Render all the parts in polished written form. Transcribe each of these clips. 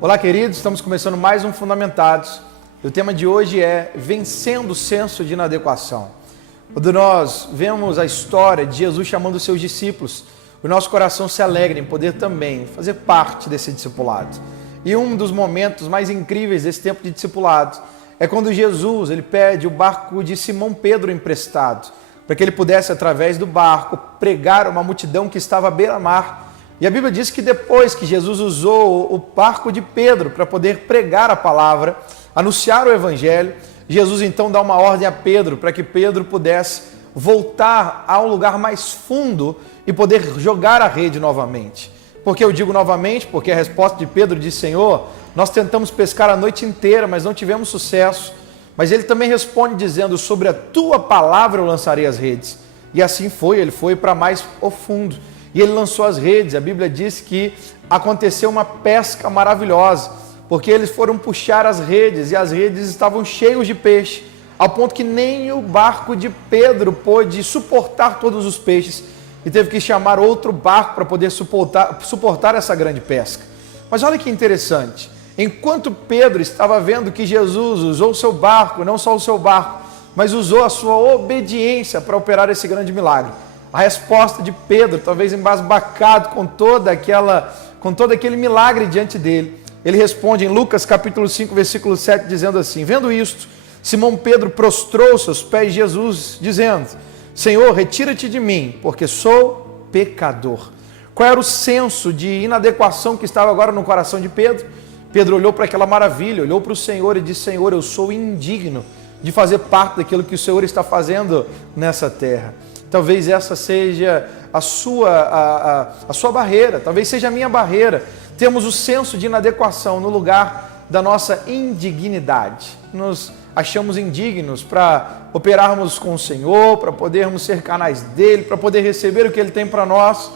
Olá, queridos, estamos começando mais um Fundamentados. O tema de hoje é Vencendo o Senso de Inadequação. Quando nós vemos a história de Jesus chamando os seus discípulos, o nosso coração se alegra em poder também fazer parte desse discipulado. E um dos momentos mais incríveis desse tempo de discipulado é quando Jesus ele pede o barco de Simão Pedro emprestado, para que ele pudesse, através do barco, pregar uma multidão que estava à beira-mar. E a Bíblia diz que depois que Jesus usou o barco de Pedro para poder pregar a palavra, anunciar o Evangelho, Jesus então dá uma ordem a Pedro para que Pedro pudesse voltar a um lugar mais fundo e poder jogar a rede novamente. Por que eu digo novamente? Porque a resposta de Pedro diz: Senhor, nós tentamos pescar a noite inteira, mas não tivemos sucesso. Mas ele também responde dizendo: sobre a tua palavra eu lançarei as redes. E assim foi, ele foi para mais fundo. E ele lançou as redes. A Bíblia diz que aconteceu uma pesca maravilhosa, porque eles foram puxar as redes e as redes estavam cheias de peixe, ao ponto que nem o barco de Pedro pôde suportar todos os peixes e teve que chamar outro barco para poder suportar essa grande pesca. Mas olha que interessante, enquanto Pedro estava vendo que Jesus usou o seu barco, não só o seu barco, mas usou a sua obediência para operar esse grande milagre, a resposta de Pedro, talvez embasbacado com todo aquele milagre diante dele, ele responde em Lucas capítulo 5, versículo 7, dizendo assim: vendo isto, Simão Pedro prostrou-se aos pés de Jesus, dizendo: Senhor, retira-te de mim, porque sou pecador. Qual era o senso de inadequação que estava agora no coração de Pedro? Pedro olhou para aquela maravilha, olhou para o Senhor e disse: Senhor, eu sou indigno de fazer parte daquilo que o Senhor está fazendo nessa terra. Talvez essa seja a sua barreira, talvez seja a minha barreira. Temos o senso de inadequação no lugar da nossa indignidade. Nos achamos indignos para operarmos com o Senhor, para podermos ser canais dele, para poder receber o que ele tem para nós.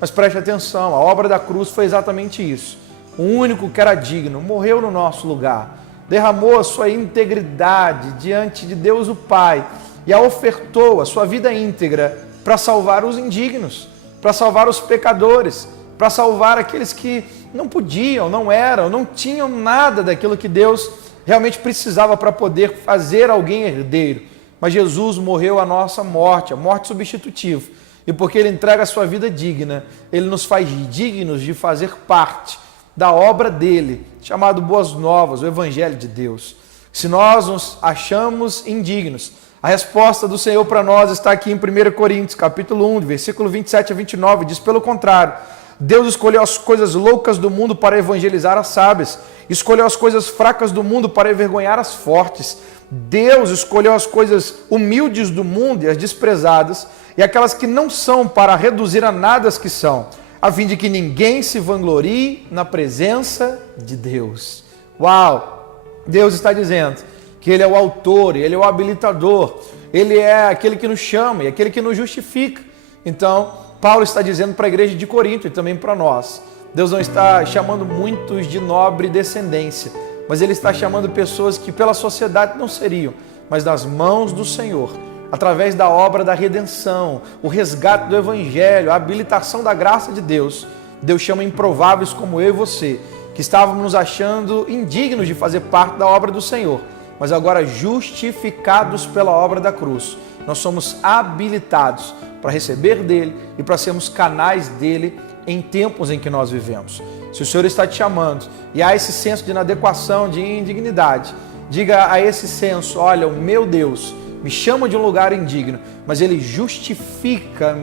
Mas preste atenção, a obra da cruz foi exatamente isso. O único que era digno morreu no nosso lugar, derramou a sua integridade diante de Deus o Pai e a ofertou a sua vida íntegra para salvar os indignos, para salvar os pecadores, para salvar aqueles que não podiam, não eram, não tinham nada daquilo que Deus realmente precisava para poder fazer alguém herdeiro. Mas Jesus morreu a nossa morte, a morte substitutiva. E porque Ele entrega a sua vida digna, Ele nos faz dignos de fazer parte da obra dEle, chamado Boas Novas, o Evangelho de Deus. Se nós nos achamos indignos, a resposta do Senhor para nós está aqui em 1 Coríntios, capítulo 1, versículo 27 a 29, diz: pelo contrário, Deus escolheu as coisas loucas do mundo para evangelizar as sábias, escolheu as coisas fracas do mundo para envergonhar as fortes. Deus escolheu as coisas humildes do mundo e as desprezadas, e aquelas que não são, para reduzir a nada as que são, a fim de que ninguém se vanglorie na presença de Deus. Uau! Deus está dizendo que Ele é o autor, Ele é o habilitador, Ele é aquele que nos chama e aquele que nos justifica. Então, Paulo está dizendo para a igreja de Corinto e também para nós: Deus não está chamando muitos de nobre descendência, mas Ele está chamando pessoas que pela sociedade não seriam, mas nas mãos do Senhor, através da obra da redenção, o resgate do Evangelho, a habilitação da graça de Deus. Deus chama improváveis como eu e você, que estávamos nos achando indignos de fazer parte da obra do Senhor, mas agora justificados pela obra da cruz, nós somos habilitados para receber dele e para sermos canais dele em tempos em que nós vivemos. Se o Senhor está te chamando e há esse senso de inadequação, de indignidade, diga a esse senso: olha, o meu Deus me chama de um lugar indigno, mas Ele justifica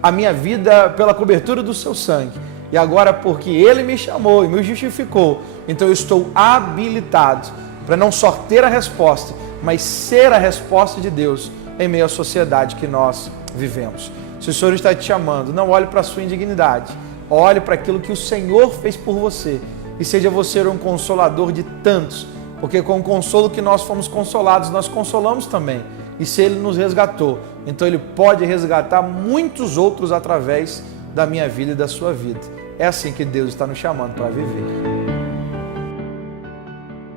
a minha vida pela cobertura do seu sangue. E agora, porque Ele me chamou e me justificou, então eu estou habilitado para não só ter a resposta, mas ser a resposta de Deus em meio à sociedade que nós vivemos. Se o Senhor está te chamando, não olhe para a sua indignidade, olhe para aquilo que o Senhor fez por você e seja você um consolador de tantos, porque com o consolo que nós fomos consolados, nós consolamos também. E se Ele nos resgatou, então Ele pode resgatar muitos outros através da minha vida e da sua vida. É assim que Deus está nos chamando para viver.